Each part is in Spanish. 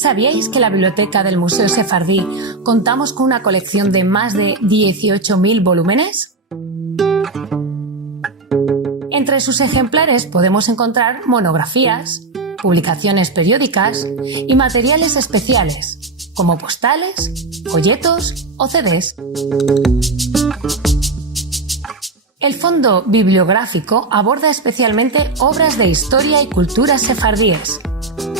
¿Sabíais que en la biblioteca del Museo Sefardí contamos con una colección de más de 18.000 volúmenes? Entre sus ejemplares podemos encontrar monografías, publicaciones periódicas y materiales especiales, como postales, folletos o CDs. El fondo bibliográfico aborda especialmente obras de historia y cultura sefardíes,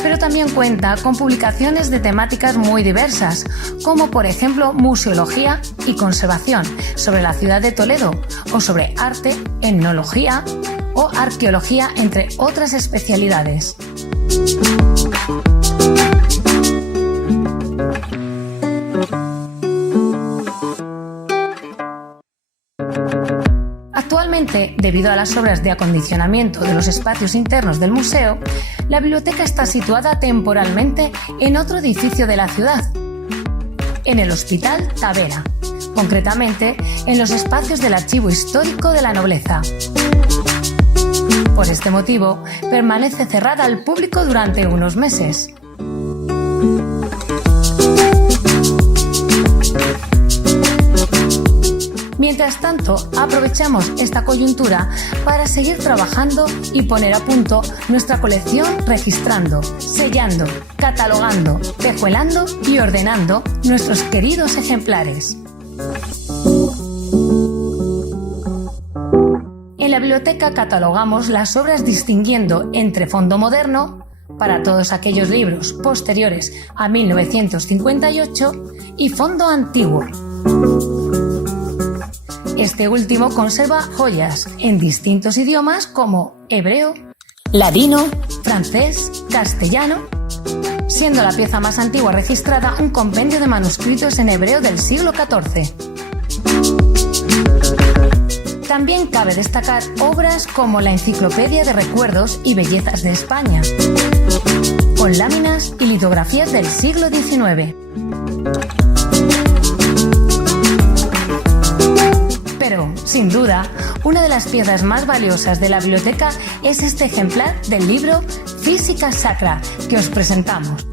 pero también cuenta con publicaciones de temáticas muy diversas, como por ejemplo museología y conservación sobre la ciudad de Toledo, o sobre arte, etnología o arqueología, entre otras especialidades. Actualmente, debido a las obras de acondicionamiento de los espacios internos del museo, la biblioteca está situada temporalmente en otro edificio de la ciudad, en el Hospital Tavera, concretamente en los espacios del Archivo Histórico de la Nobleza. Por este motivo, permanece cerrada al público durante unos meses. Mientras tanto, aprovechamos esta coyuntura para seguir trabajando y poner a punto nuestra colección, registrando, sellando, catalogando, tejuelando y ordenando nuestros queridos ejemplares. En la biblioteca catalogamos las obras distinguiendo entre fondo moderno, para todos aquellos libros posteriores a 1958, y fondo antiguo. Este último conserva joyas en distintos idiomas como hebreo, ladino, francés, castellano, siendo la pieza más antigua registrada un compendio de manuscritos en hebreo del siglo XIV. También cabe destacar obras como la Enciclopedia de Recuerdos y Bellezas de España, con láminas y litografías del siglo XIX. Pero, sin duda, una de las piezas más valiosas de la biblioteca es este ejemplar del libro Física Sacra que os presentamos.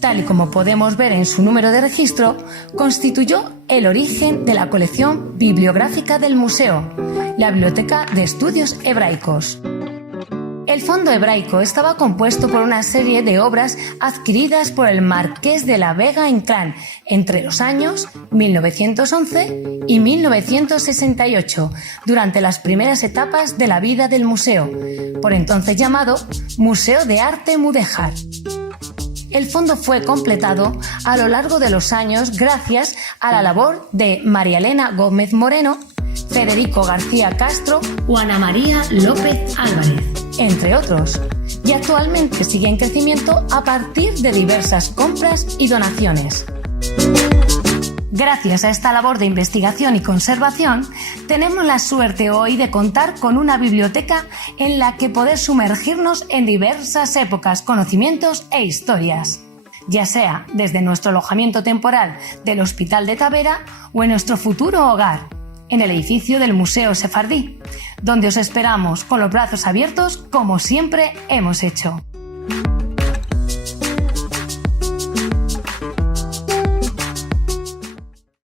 Tal y como podemos ver en su número de registro, constituyó el origen de la colección bibliográfica del museo, la Biblioteca de Estudios Hebraicos. El fondo hebraico estaba compuesto por una serie de obras adquiridas por el Marqués de la Vega Inclán entre los años 1911 y 1968, durante las primeras etapas de la vida del museo, por entonces llamado Museo de Arte Mudéjar. El fondo fue completado a lo largo de los años gracias a la labor de María Elena Gómez Moreno, Federico García Castro o Ana María López Álvarez, entre otros, y actualmente sigue en crecimiento a partir de diversas compras y donaciones. Gracias a esta labor de investigación y conservación, tenemos la suerte hoy de contar con una biblioteca en la que poder sumergirnos en diversas épocas, conocimientos e historias, ya sea desde nuestro alojamiento temporal del Hospital de Tavera o en nuestro futuro hogar, en el edificio del Museo Sefardí, donde os esperamos con los brazos abiertos como siempre hemos hecho.